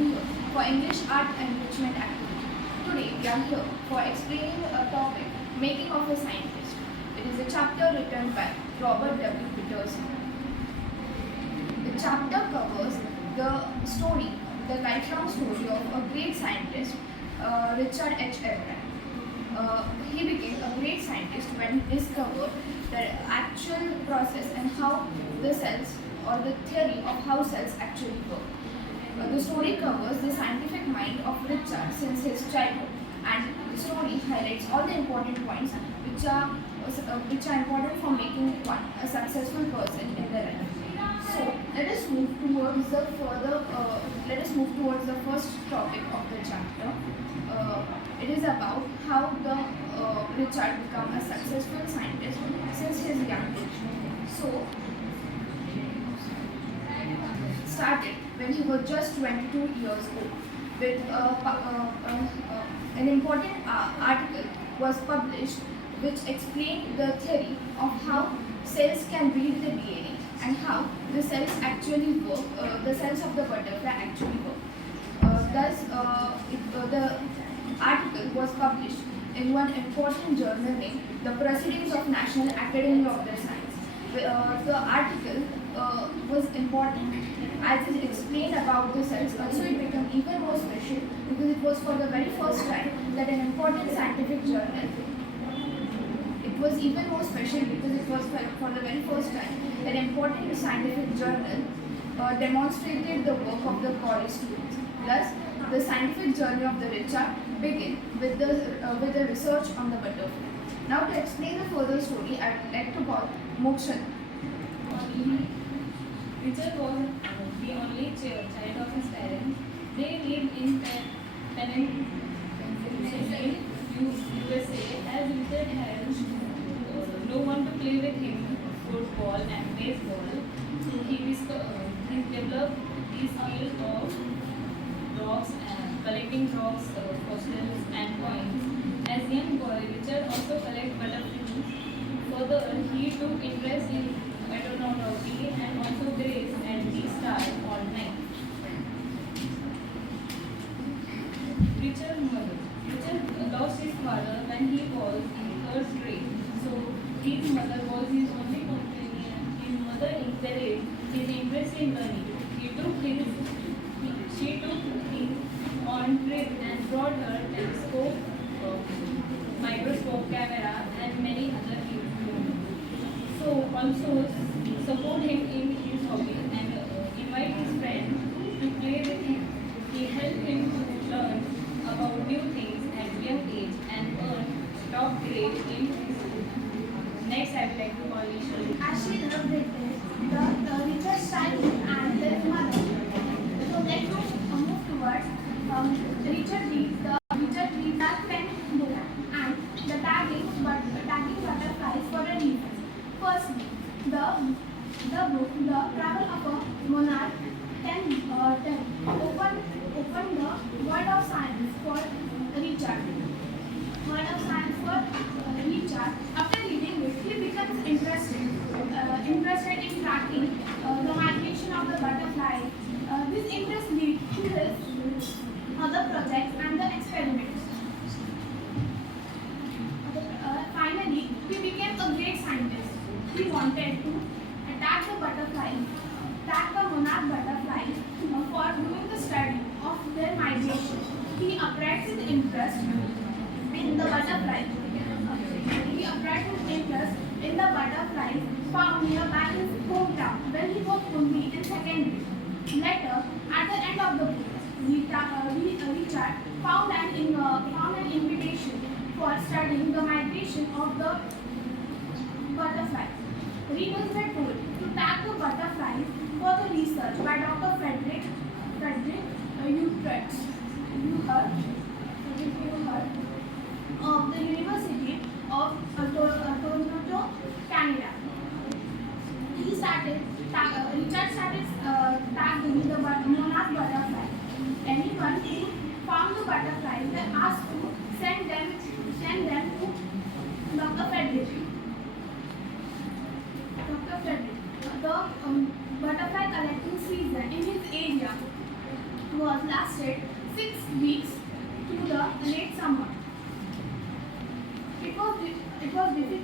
you here for English Art Enrichment activity. Today we are here for explaining a topic, Making of a Scientist. It is a chapter written by Robert W. Peterson. The chapter covers the story, the lifelong story of a great scientist, Richard Ebright. He became a great scientist when he discovered the actual process and how the cells or the theory of how cells actually work. The story covers the scientific mind of Richard since his childhood, and the story highlights all the important points which are important for making one a successful person in their life. So let us move towards the first topic of the chapter. It is about how the Richard became a successful scientist since his young age. So started when he was just 22 years old. With an important article was published which explained the theory of how cells can read the DNA and how the cells actually work, the cells of the butterfly actually work. The article was published in one important journal named the Proceedings of National Academy of the Science. The article was important as it explained about the cells. Also, it became even more special because it was for the very first time that an important scientific journal. It was even more special because it was for the very first time that an important scientific journal demonstrated the work of the college students. Thus, the scientific journey of the Richard began with the research on the butterfly. Now, to explain the further story, I would like to call Mokshan. Richard was the only child of his parents. They lived in Pennsylvania, USA. As Richard had no one to play with him, football and baseball, so he developed the skill of rocks and collecting rocks, fossils and coins. As young boy, Richard also collected butterflies. Further, he took interest in meteorology and also grace and the stars all night. Richard lost his father when he was in third grade, so his mother was his only companion. His mother encouraged his interest in learning. She took him on trip and brought her telescope, microscope, camera, and many other things. So also support him in his hobby and invite his friends to play with him. He helped him to learn about new things at young age and earn top grade in his school. Next, I would like to call you. As she loved it, the Richard's childhood and his mother. So let's move towards Richard reads that pen book and the tagging butterflies for a reason. Firstly, the book, The Travel of a Monarch, 10 opened the world of science for Richard. After reading it, he becomes interested in tracking the migration of the butterfly. This interest leads to his other projects and the experiments. Finally, he became a great scientist. He wanted to attack the monarch butterflies for doing the study of their migration. He applied his interest in the butterflies. Found nearby his hometown when he was only in second grade. Later, at the end of the book, Richard found an invitation for studying the migration of the butterflies. Readers were told to tag the butterflies for the research by Dr. Frederick Ebright of the University of Toronto, Canada. Richard started tagging the monarch butterfly. Anyone who found the butterflies were asked to send them to Dr. Frederick. The butterfly collecting season in his area was last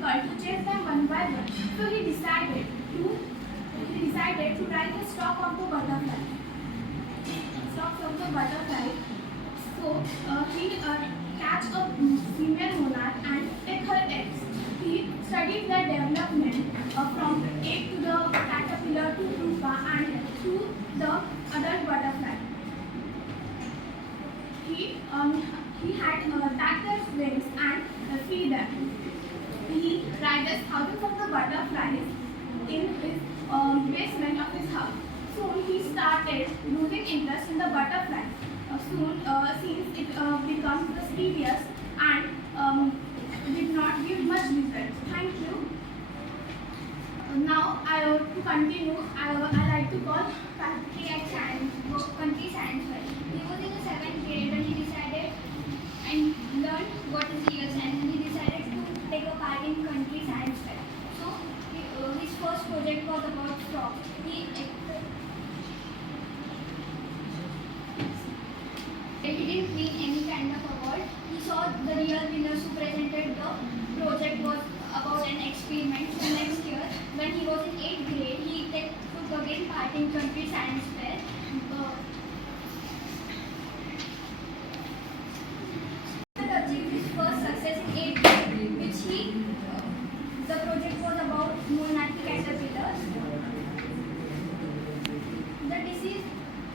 difficult to chase them one by one. So he decided to try the stalk of the butterfly. Stalks of the butterfly. So he catch a female monarch and take her eggs. He studied the development from egg to the caterpillar to pupa and to the adult butterfly. He had tap their wings and feed them. He raises thousands of the butterflies in his basement of his house. Soon he started losing interest in the butterfly. Since it becomes mysterious and did not give much results. Thank you. Now, to continue, I like to call Country at science, country science fair. He was in the 7th grade when he decided and learned what is real science, and he decided to take a part in country science fair. So his first project was about frogs. He didn't win any kind of award. He saw the real winners who presented the project was about an experiment. So next year, when he was in 8th grade, he took again part in country science fair. He achieved his first success in 8th grade, which the project was about monarch caterpillars. The disease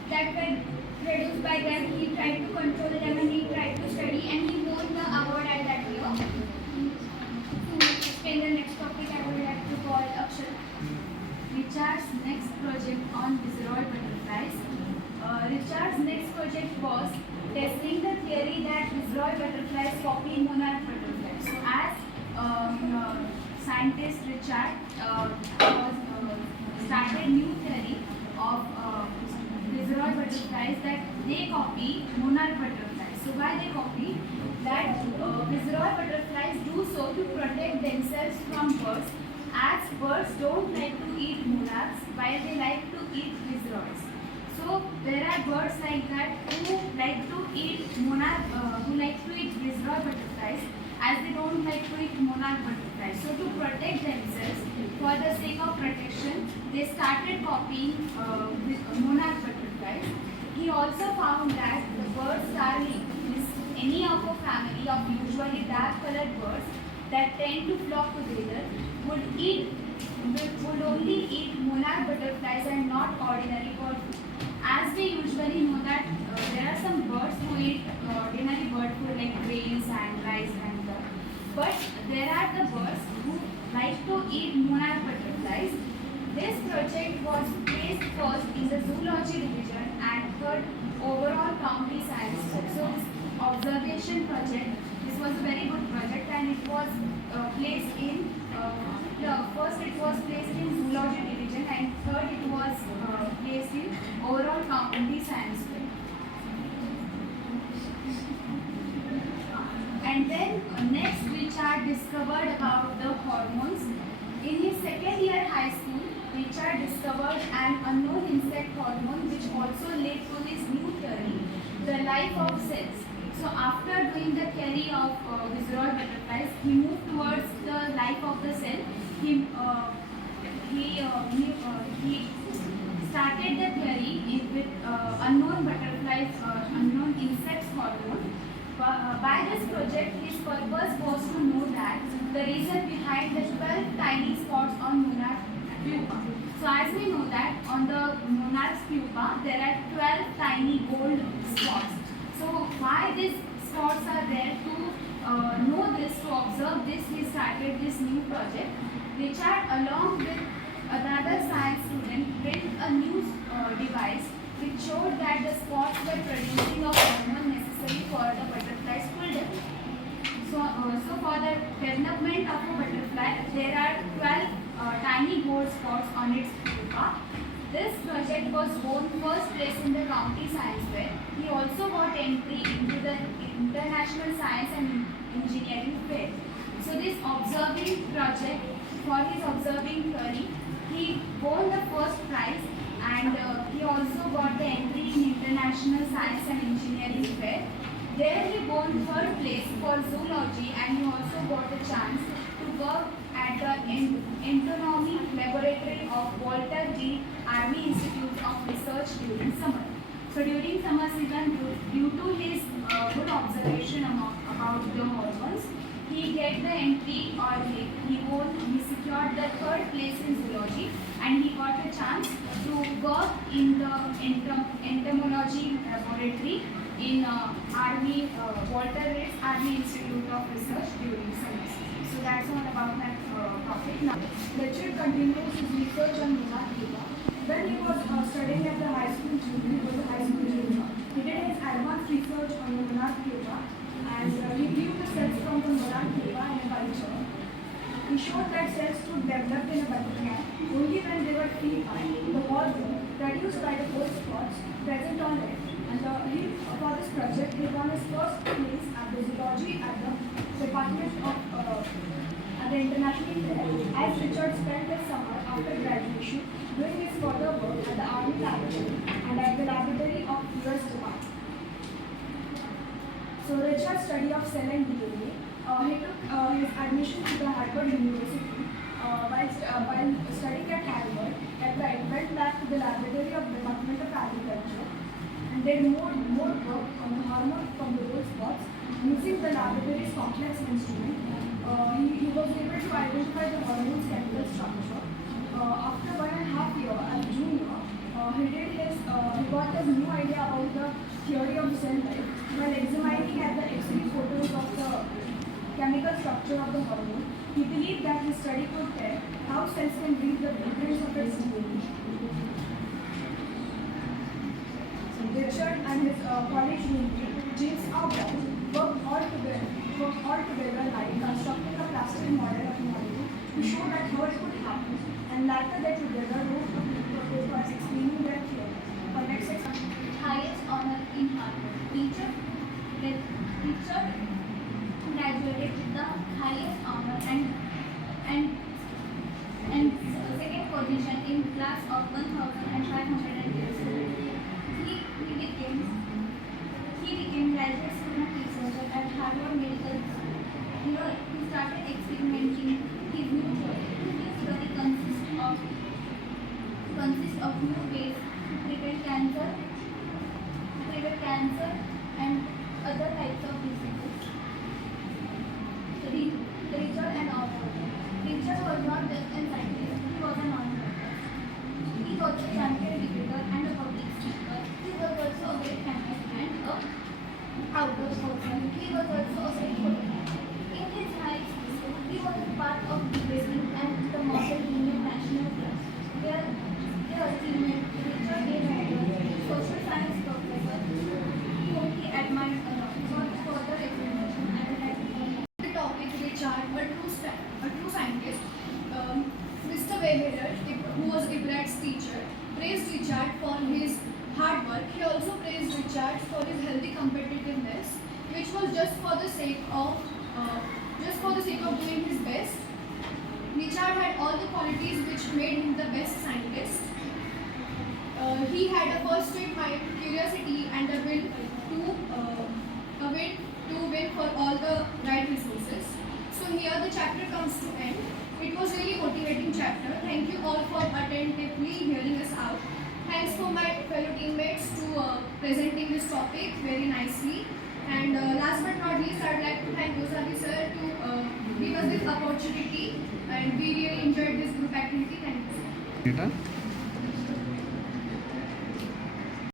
that were produced by them, he tried to control them and he tried to study, and he won the award at that year. To explain the next topic, I would like to call Akshay. Richard's next project on viceroy butterflies. Richard's next project was testing the theory that viceroy butterflies copy monarch butterflies. So as scientist Richard started new theory of viceroy butterflies that they copy monarch butterflies. So why they copy? That viceroy butterflies do so to protect themselves from birds, as birds don't like to eat monarchs while they like to eat viceroys. So there are birds like that who like to eat viceroy butterflies, as they don't like to eat monarch butterflies. So to protect themselves, for the sake of protection, they started copying monarch butterflies. He also found that the bird starling is any of a family of usually dark colored birds that tend to flock together would only eat monarch butterflies and not ordinary bird food. As we usually know that there are some birds who eat ordinary bird food like grains and rice and but there are the birds who like to eat monarch butterflies. This project was placed first in the zoology division and third overall county science fair. So this observation project, this was a very good project, and it was placed in first it was placed in zoology division and third it was placed in overall county science fair. And then next Richard discovered about the hormones. In his second year high school, Richard discovered an unknown insect hormone which also led to his new theory, the life of cells. So after doing the theory of viceroy butterflies, he moved towards the life of the cell. He started the theory with unknown butterflies, unknown insects hormone. By this project, his purpose was to know that the reason behind the 12 tiny spots on monarch pupa. So as we know that on the monarch's pupa, there are 12 tiny gold spots. So why these spots are there? To know this, to observe this, he started this new project. Richard, along with another science student, built a new device which showed that the spots were producing a hormone necessary for the butterfly's full development. So for the development of a butterfly, there are 12 tiny gold spots on its pupa. This project was won first place in the county science fair. He also got entry into the international science and engineering fair. So this observing project, for his observing theory, he won the first prize, and he also got the entry in international science and engineering fair. There he won third place for zoology, and he also got a chance to work at the Entomology Laboratory of Walter D. Army Institute of Research during summer. So during summer season, due to his good observation about the hormones, he get the entry or he secured the third place in zoology, and he got a chance to work in the entomology laboratory in Walter Reed's Army Institute of Research during summer season. So that's all about that topic. Now, Richard continues his research on monarch data. When he was studying at the high school junior, he was a high school junior. He did his advanced research on the monarch data, and he viewed the cells from the monarch data in a culture. He showed that cells could develop in a butterfly only when they were free-fine. The walls were produced by the cold spots present on it. And for this project, he won his first place at the zoology at the Department of at the International Fair, as Richard spent his summer after graduation doing his further work at the Army Laboratory and at the Laboratory of US Department. So Richard's study of cell and DNA, he took his admission to the Harvard University. While studying at Harvard, Ebright went back to the laboratory of the Department of Agriculture and did more work on the hormone from the gold spots using the laboratory's complex instrument. He was able to identify the hormone's chemical structure. After 1.5 years as a junior, he got his new idea about the theory of cell life while examining at the X-ray photos of the chemical structure of the hormone. He believed that his study could tell how cells can read the blueprints of its DNA. Richard and his college roommate James Ebright worked all together like constructing a plastic model of a molecule to show that how it could happen, and later they together wrote a paper explaining their theory. For next example, Highest honor in Harvard. Richard graduated with the highest honor and second position in class of 1,500. He became graduate student researcher at Harvard Medical School. He started experimenting. His new study consists of new ways to prevent cancer and other types of diseases. Richard and author. Richard was not just a scientist, he was an author. He was a champion debater and a public speaker. He was also a great chemist and a outdoor person. He was also a great photographer. In his high school, he was a part of debating and the Model Union National Club. Their teammate Richard Ebright, social science professor, whom he admired a lot, for further explanation I would like to know. the topic Richard, a true scientist, Mr. Weber, who was Ebright's teacher, praised Richard for his hard work. He also praised Richard for his healthy competitiveness, which was just for the sake of doing his best. Richard had all the qualities which made him the best scientist. He had a first-rate mind, curiosity, and a will to win for all the right resources. So here the chapter comes to end. It was really motivating chapter. Thank you all for attentively hearing us out. Thanks for my fellow teammates to presenting this topic very nicely. And last but not least, I would like to thank Gosali sir to give us this opportunity, and we really enjoyed this group activity. Thank you, sir. Rita?